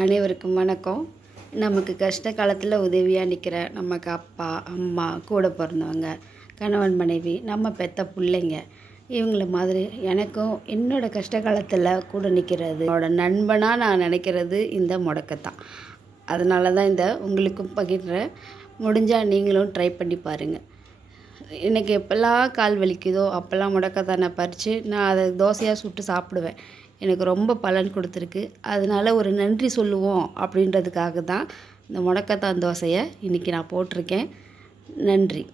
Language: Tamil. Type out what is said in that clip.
அனைவருக்கும் வணக்கம். நமக்கு கஷ்ட காலத்தில் உதவியாக நிற்கிற நமக்கு அப்பா, அம்மா, கூட பிறந்தவங்க, கணவன், மனைவி, நம்ம பெத்த பிள்ளைங்க இவங்கள மாதிரி எனக்கும் என்னோடய கஷ்ட காலத்தில் கூட நிற்கிறது என்னோட நண்பனாக நான் நினைக்கிறது இந்த முடக்கத்தான். அதனால தான் இந்த உங்களுக்கும் பகிர்றேன். முடிஞ்சால் நீங்களும் ட்ரை பண்ணி பாருங்கள். எனக்கு எப்போல்லாம் கால் வலிக்குதோ அப்போல்லாம் முடக்கத்தானை பறித்து நான் அதை தோசையாக சுட்டு சாப்பிடுவேன். எனக்கு ரொம்ப பலன் கொடுத்துருக்கு. அதனால ஒரு நன்றி சொல்லுவோம் அப்படின்றதுக்காக தான் இந்த முடக்கத்தான் தோசையை இன்றைக்கி நான் போட்டிருக்கேன். நன்றி.